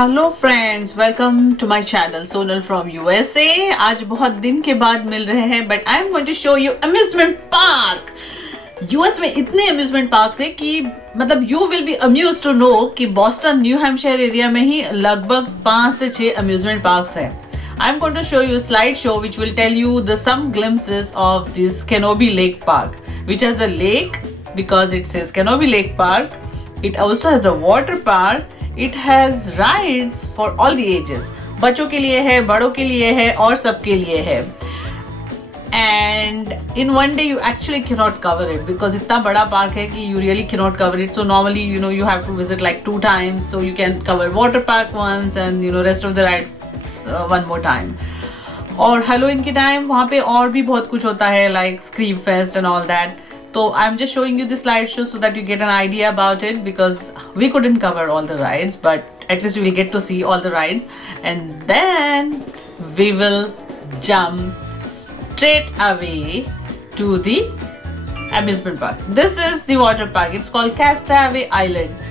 Hello friends, welcome to my channel Sonal from USA. आज बहुत दिन के बाद मिल रहे हैं, but I am going to show you amusement park. US में इतने अम्यूजमेंट पार्क्स है कि मतलब you will be amuse to know कि बॉस्टन न्यू हैम्पशायर एरिया में ही लगभग 5 से 6 अम्यूजमेंट पार्क्स हैं। I am going to show you slide show which will tell you the some glimpses of this Canobie Lake Park, which has a lake because it says Canopy Lake Park. It also has a water park. It has rides for all the ages. बच्चों के लिए है, बड़ों के लिए है और सबके लिए है. And in one day you actually cannot cover it because इतना बड़ा पार्क है कि you really cannot cover it. So normally you have to visit like 2 times. So you can cover water park once and rest of the rides one more time. और हेलोइन के टाइम वहाँ पे और भी बहुत कुछ होता है like Scream Fest and all that. So I'm just showing you the slideshow so that you get an idea about it because we couldn't cover all the rides, but at least you will get to see all the rides, and then we will jump straight away to the amusement park. This is the water park. It's called Castaway Island.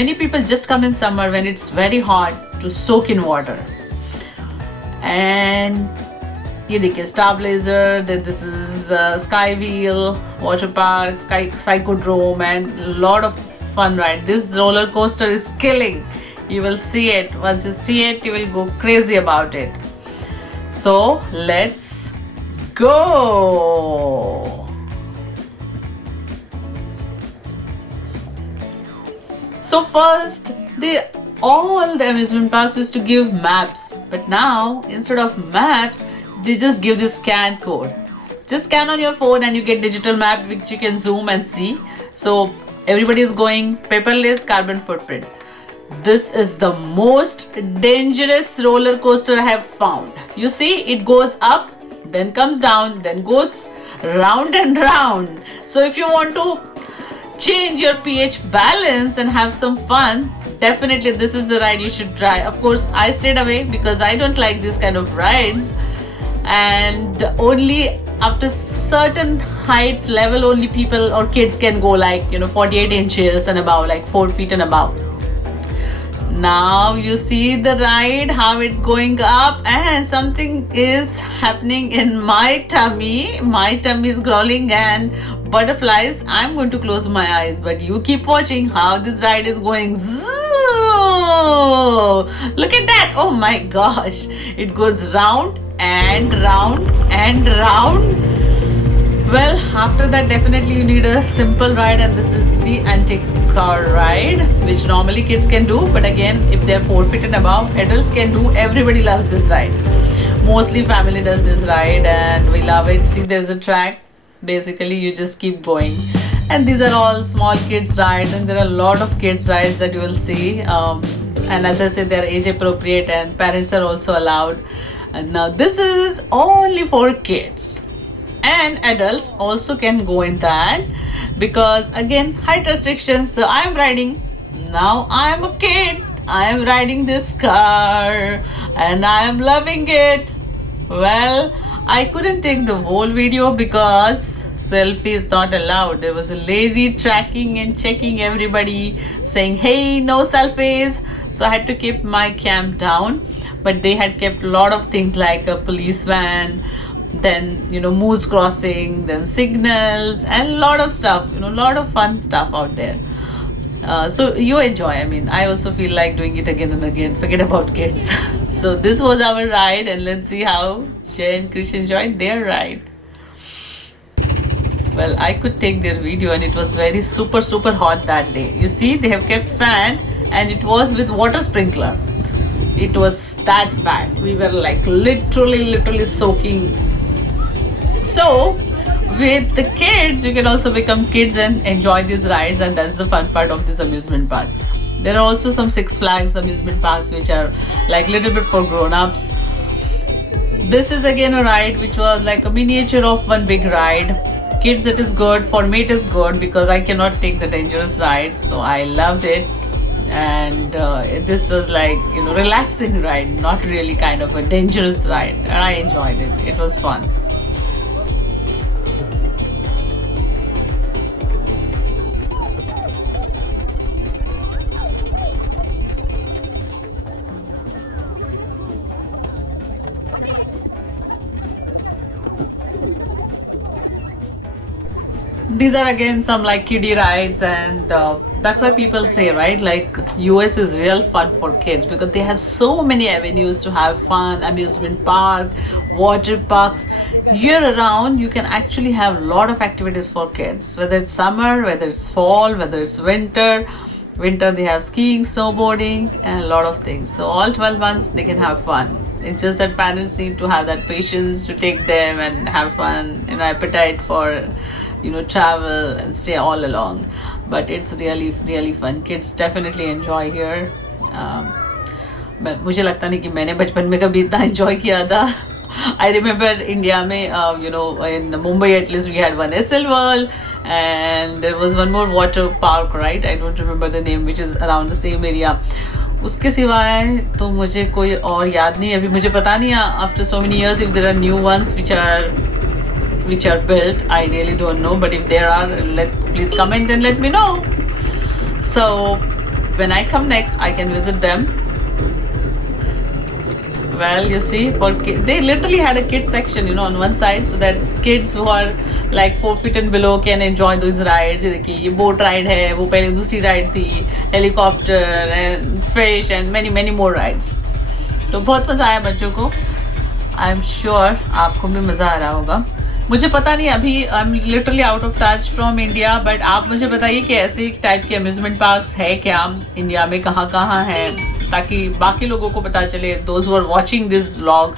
Many people just come in summer when it's very hot to soak in water. And ये देखिए star blazer, then this is Sky Wheel, water park, Psychodrome, and lot of fun ride. This roller coaster is killing. You will see it. Once you see it, you will go crazy about it. So let's go. So first, all the amusement parks used to give maps, but now instead of maps, they just give the scan code. Just scan on your phone and you get digital map which you can zoom and see. So everybody is going paperless, carbon footprint. This is the most dangerous roller coaster I have found. You see, it goes up, then comes down, then goes round and round. So if you want to change your pH balance and have some fun, definitely this is the ride you should try. Of course, I stayed away because I don't like this kind of rides. And only after certain height level only people or kids can go, like 48 inches and above, like 4 feet and above. Now you see the ride, how it's going up, and something is happening in my tummy. My tummy is growling and butterflies. I'm going to close my eyes, but you keep watching how this ride is going. Look at that. Oh my gosh, it goes round and round and round. Well, after that definitely you need a simple ride, and this is the antique car ride which normally kids can do, but again if they're 4 feet and above, adults can do. Everybody loves this ride. Mostly family does this ride and we love it. See, there's a track. Basically you just keep going, and these are all small kids rides, and there are a lot of kids rides that you will see, and as I said, they are age appropriate and parents are also allowed. And now this is only for kids, and adults also can go in that because again height restrictions. So I am riding now. I am a kid. I am riding this car and I am loving it. Well, I couldn't take the whole video because selfie is not allowed. There was a lady tracking and checking everybody, saying, hey, no selfies. So I had to keep my cam down. But they had kept a lot of things like a police van, then moose crossing, then signals, and a lot of stuff, a lot of fun stuff out there. So you enjoy. I mean, I also feel like doing it again and again. Forget about kids. So this was our ride, and let's see how Jay and Krish enjoyed their ride. Well, I could take their video, and it was very super hot that day. You see, they have kept fan, and it was with water sprinkler. It was that bad. We were like literally soaking. So with the kids, you can also become kids and enjoy these rides, and that's the fun part of these amusement parks. There are also some Six Flags amusement parks which are like little bit for grown-ups. This is again a ride which was like a miniature of one big ride. Kids, it is good. For me it is good because I cannot take the dangerous rides, so I loved it. And this was like relaxing ride, not really kind of a dangerous ride, and I enjoyed it. It was fun. These are again some like kiddie rides, and that's why people say, right, like US is real fun for kids because they have so many avenues to have fun, amusement park, water parks. Year around you can actually have a lot of activities for kids, whether it's summer, whether it's fall, whether it's winter they have skiing, snowboarding, and a lot of things. So all 12 months they can have fun. It's just that parents need to have that patience to take them and have fun, appetite for travel and stay all along. But it's really really fun. Kids definitely enjoy here. But मुझे लगता नहीं कि मैंने बचपन में कभी इतना enjoy किया था. I remember India में in Mumbai at least we had one SL World, and there was one more water park, right? I don't remember the name, which is around the same area. उसके सिवाय तो मुझे कोई और याद नहीं. अभी मुझे पता नहीं after so many years if there are new ones which are built. I really don't know, but if there are, please comment and let me know. So when I come next I can visit them. Well, you see, for kids, they literally had a kids section, on one side, so that kids who are like 4 feet and below can enjoy those rides. देखिए ये boat ride है, वो पहले दूसरी ride थी, helicopter and fish and many many more rides. तो बहुत मज़ा आया बच्चों को. I am sure आपको भी मज़ा आ रहा होगा. मुझे पता नहीं, अभी I am literally out of touch from India, but आप मुझे बताइए कि ऐसे टाइप के अम्यूजमेंट पार्क्स है क्या इंडिया में, कहाँ कहाँ है, ताकि बाकी लोगों को पता चले. Those who are watching this vlog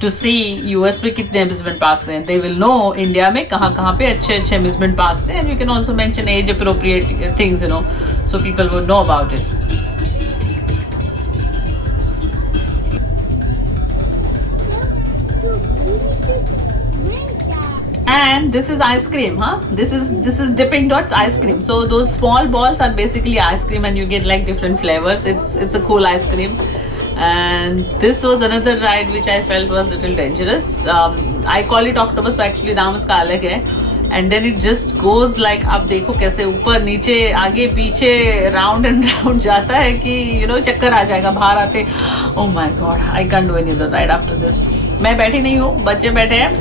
to see US में कितने अम्यूजमेंट पार्क्स हैं, दे विल नो इंडिया में कहाँ कहाँ पे अच्छे अच्छे अम्यूजमेंट पार्क्स हैं. And you can also mention age appropriate things, so people would know about it. And this is ice cream, huh? This is Dipping Dots ice cream. So those small balls are basically ice cream, and you get like different flavors. It's a cool ice cream. And this was another ride which I felt was little dangerous. I call it octopus, but actually नाम उसका अलग है. And then it just goes like, आप देखो कैसे ऊपर नीचे आगे पीछे राउंड एंड राउंड जाता है कि चक्कर आ जाएगा बाहर आते. Oh my God, I can't do any other ride after this. मैं बैठी नहीं हूँ, बच्चे बैठे हैं,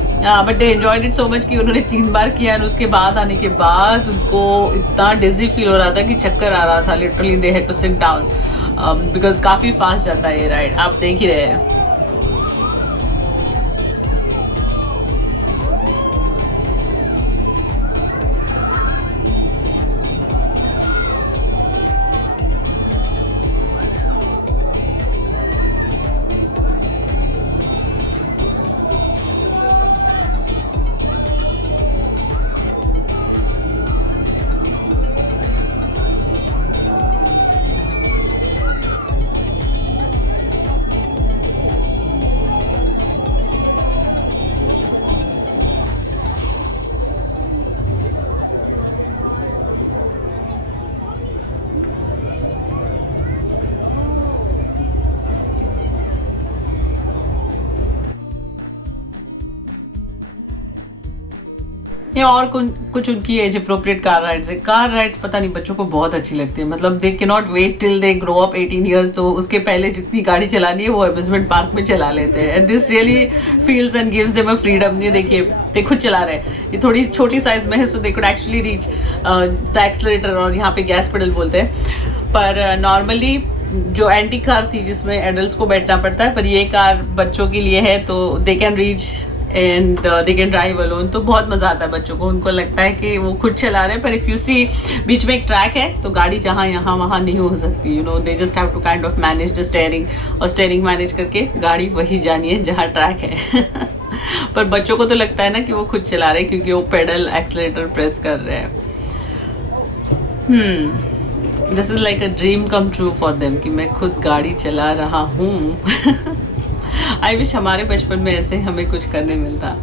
but they enjoyed it so much कि उन्होंने 3 बार किया. और उसके बाद आने के बाद उनको इतना डिजी फील हो रहा था कि चक्कर आ रहा था. Literally they had to sit down because काफ़ी फास्ट जाता है ये राइड. आप देख ही रहे हैं. ये और कुछ उनकी एज अप्रोप्रिएट कार राइड्स है. कार राइड्स पता नहीं बच्चों को बहुत अच्छी लगती है. मतलब they can not wait till they grow up 18 years, तो उसके पहले जितनी गाड़ी चलानी है वो अम्यूजमेंट पार्क में चला लेते हैं. And this really feels and gives them a freedom. ये देखिए ये खुद चला रहे हैं. ये थोड़ी छोटी साइज में है, so they could actually reach the accelerator, और यहाँ पे गैस पेडल बोलते हैं. पर नॉर्मली जो एंटी कार थी जिसमें एडल्ट्स को बैठना पड़ता है, पर ये कार बच्चों के लिए है, तो they can reach and they can drive alone. तो बहुत मज़ा आता है बच्चों को. उनको लगता है कि वो खुद चला रहे हैं. पर इफ़ यू सी बीच में एक ट्रैक है, तो गाड़ी जहाँ यहाँ वहाँ नहीं हो सकती. They just have to kind of manage the steering, और स्टेयरिंग मैनेज करके गाड़ी वही जानी है जहाँ ट्रैक है. पर बच्चों को तो लगता है ना कि वो खुद चला रहे हैं, क्योंकि वो पेडल एक्सलेटर प्रेस कर रहे हैं. This is like a dream come true for them कि मैं खुद गाड़ी चला रहा हूँ. आई विश हमारे बचपन में ऐसे हमें कुछ करने मिलता.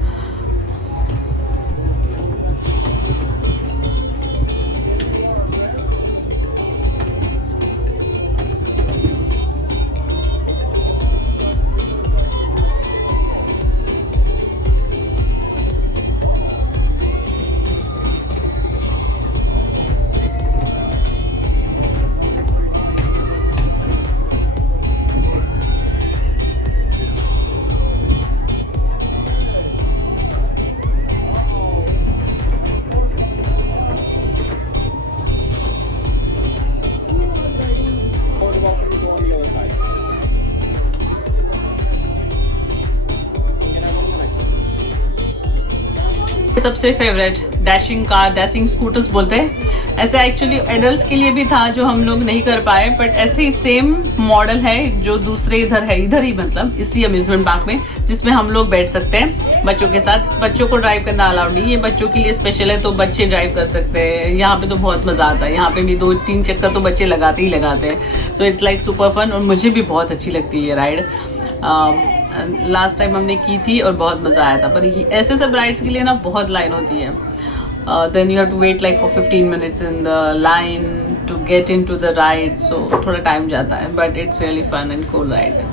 सबसे favourite dashing car, dashing scooters बोलते हैं। ऐसे एक्चुअली एडल्ट्स के लिए भी था जो हम लोग नहीं कर पाए, बट ऐसे ही सेम मॉडल है जो दूसरे इधर है, इधर ही मतलब इसी अम्यूजमेंट पार्क में, जिसमें हम लोग बैठ सकते हैं बच्चों के साथ। बच्चों को ड्राइव करना अलाउड नहीं, ये बच्चों के लिए स्पेशल है, तो बच्चे ड्राइव कर सकते हैं। यहाँ पे तो बहुत मज़ा आता है, यहाँ पे भी 2-3 चक्कर तो बच्चे लगाते ही लगाते हैं। So it's like super fun, और मुझे भी बहुत अच्छी लगती है ये राइड। लास्ट टाइम हमने की थी और बहुत मज़ा आया था, पर ऐसे सब राइड्स के लिए ना बहुत लाइन होती है। Then you have to wait like for 15 minutes in the line to get in to the ride, so थोड़ा टाइम जाता है, but it's really fun and cool ride.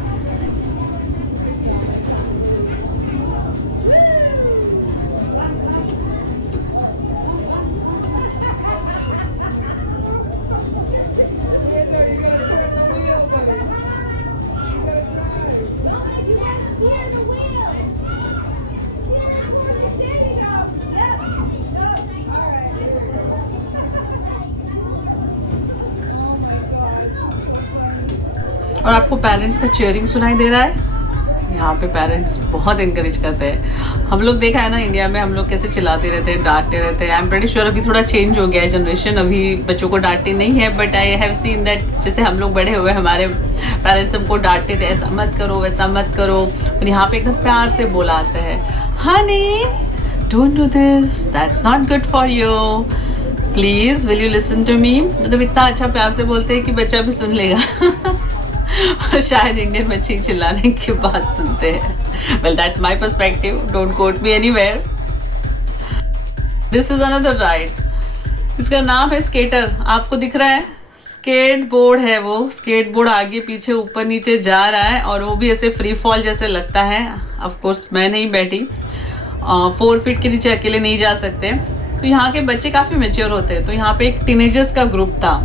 और आपको पेरेंट्स का चीयरिंग सुनाई दे रहा है? यहाँ पे पेरेंट्स बहुत इंकरेज करते हैं। हम लोग देखा है ना इंडिया में हम लोग कैसे चिल्लाते रहते हैं, डांटते रहते हैं। आई एम प्रीटी श्योर अभी थोड़ा चेंज हो गया है जनरेशन, अभी बच्चों को डांटती नहीं है, but I have seen that जैसे हम लोग बड़े हुए हमारे पेरेंट्स हमको डांटते थे, ऐसा मत करो वैसा मत करो, और यहाँ पे एकदम प्यार से बुलाते हैं, honey don't do this, that's not good for you, please will you listen to me. मतलब इतना अच्छा प्यार से बोलते हैं कि बच्चा भी सुन लेगा। शायद इंडियन बच्चे चिल्लाने की बात सुनते हैं। Well that's my perspective, don't quote me anywhere. This is another ride, इसका नाम है स्केटर। आपको दिख रहा है स्केट बोर्ड है, वो स्केट बोर्ड आगे पीछे ऊपर नीचे जा रहा है, और वो भी ऐसे फ्री फॉल जैसे लगता है। ऑफ कोर्स मैं नहीं बैठी, 4 फीट के नीचे अकेले नहीं जा सकते। तो यहाँ के बच्चे काफ़ी मेच्योर होते हैं, तो यहाँ पे एक टीनेजर्स का ग्रुप था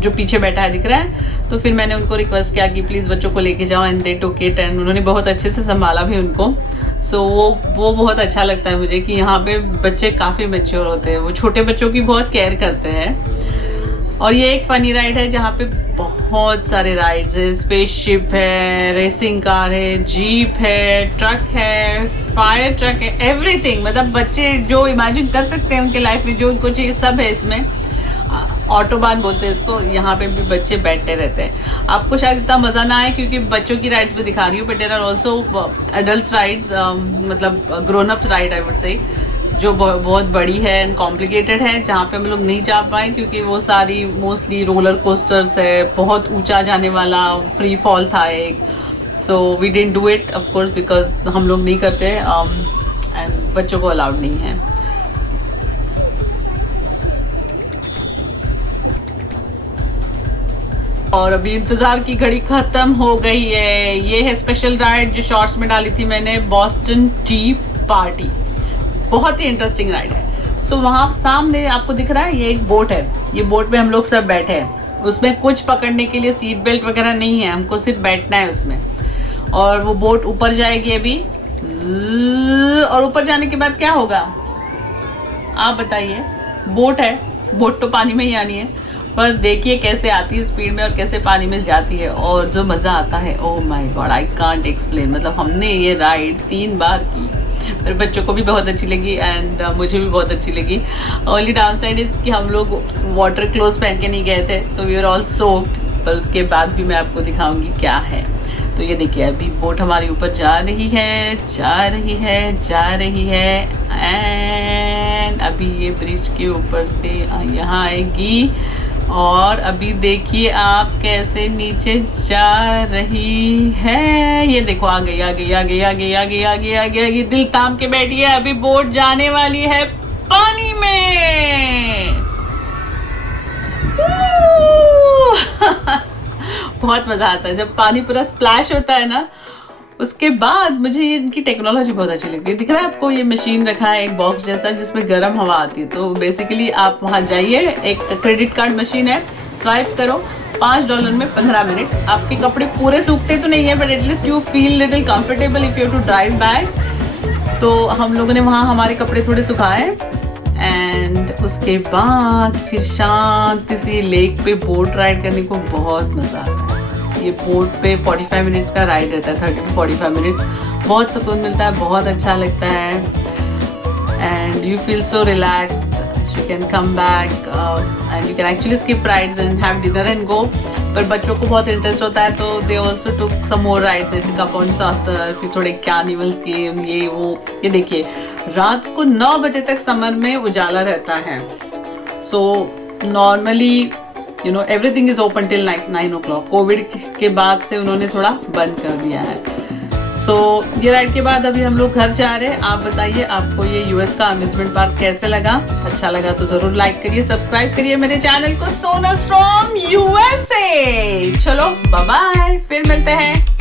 जो पीछे बैठा है, दिख रहा है। तो फिर मैंने उनको रिक्वेस्ट किया कि प्लीज़ बच्चों को लेके जाओ, and they took it, and उन्होंने बहुत अच्छे से संभाला भी उनको। सो वो बहुत अच्छा लगता है मुझे कि यहाँ पे बच्चे काफ़ी मैच्योर होते हैं, वो छोटे बच्चों की बहुत केयर करते हैं। और ये एक फ़नी राइड है जहाँ पे बहुत सारे राइड्स है, स्पेसशिप है, रेसिंग कार है, जीप है, ट्रक है, फायर ट्रक है, एवरीथिंग। मतलब बच्चे जो इमेजिन कर सकते हैं उनके लाइफ में जो उनको चाहिए सब है इसमें। ऑटोबान बोलते हैं इसको। यहाँ पे भी बच्चे बैठते रहते हैं। आपको शायद इतना मज़ा ना आए क्योंकि बच्चों की राइड्स पे दिखा रही हूँ, but there are also adult rides, मतलब grown up ride I would say, जो बहुत बड़ी है एंड कॉम्प्लिकेटेड है, जहाँ पे हम लोग नहीं जा पाए क्योंकि वो सारी मोस्टली रोलर कोस्टर्स है, बहुत ऊंचा जाने वाला फ्री फॉल था एक। So we didn't do it of course because हम लोग नहीं करते एंड बच्चों को अलाउड नहीं है। और अभी इंतज़ार की घड़ी ख़त्म हो गई है। ये है स्पेशल राइड जो शॉर्ट्स में डाली थी मैंने, बॉस्टन टी पार्टी। बहुत ही इंटरेस्टिंग राइड है। सो वहाँ सामने आपको दिख रहा है ये एक बोट है, ये बोट में हम लोग सब बैठे हैं। उसमें कुछ पकड़ने के लिए सीट बेल्ट वगैरह नहीं है, हमको सिर्फ बैठना है उसमें। और वो बोट ऊपर जाएगी अभी, और ऊपर जाने के बाद क्या होगा आप बताइए। बोट है, बोट तो पानी में ही आनी है, पर देखिए कैसे आती है स्पीड में और कैसे पानी में जाती है, और जो मज़ा आता है, oh my God, I can't explain. मतलब हमने ये राइड 3 बार की, मेरे बच्चों को भी बहुत अच्छी लगी एंड मुझे भी बहुत अच्छी लगी। ओनली डाउन साइड इज़ कि हम लोग वाटर क्लोथ पहन के नहीं गए थे, तो वी आर ऑल सोक्ड, पर उसके बाद भी मैं आपको दिखाऊंगी क्या है। तो ये देखिए अभी बोट हमारी ऊपर जा रही है, जा रही है, जा रही है, एंड अभी ये ब्रिज के ऊपर से यहाँ आएगी, और अभी देखिए आप कैसे नीचे जा रही है। ये देखो आ गई, आ गई, आ गई, आ गई, आ गई, आ गई, आ गई, आ गई। दिल थाम के बैठिए, अभी बोट जाने वाली है पानी में। बहुत मज़ा आता है जब पानी पूरा स्प्लैश होता है ना। उसके बाद मुझे इनकी टेक्नोलॉजी बहुत अच्छी लगती है। दिख रहा है आपको ये मशीन रखा है एक बॉक्स जैसा जिसमें गर्म हवा आती है। तो बेसिकली आप वहाँ जाइए, एक क्रेडिट कार्ड मशीन है, स्वाइप करो, $5 में 15 मिनट। आपके कपड़े पूरे सूखते तो नहीं है, but at least you feel little comfortable if you to drive back. तो हम लोगों ने वहाँ हमारे कपड़े थोड़े सुखाए एंड उसके बाद फिर शांति से लेक पे बोट राइड करने को बहुत मज़ा आता है। ये बोट पे 45 मिनट्स का राइड रहता है, 30 to 45 मिनट्स। बहुत सुकून मिलता है, बहुत अच्छा लगता है and you feel so relaxed. You can come back and you can actually skip rides and have dinner and go. पर बच्चों को बहुत इंटरेस्ट होता है तो they also took some more rides जैसे कप ऑन सॉसर, फिर थोड़े कार्निवल्स गेम, ये वो. ये देखिए रात को 9 बजे तक समर में उजाला रहता है. So normally you know everything is open till 9 o'clock. Covid के बाद से उन्होंने थोड़ा बंद कर दिया है. सो ये राइड के बाद अभी हम लोग घर जा रहे हैं. आप बताइए आपको ये यूएस का अम्यूजमेंट पार्क कैसे लगा. अच्छा लगा तो जरूर लाइक करिए, सब्सक्राइब करिए मेरे चैनल को. Sonal from USA. चलो बाय बाय, फिर मिलते हैं.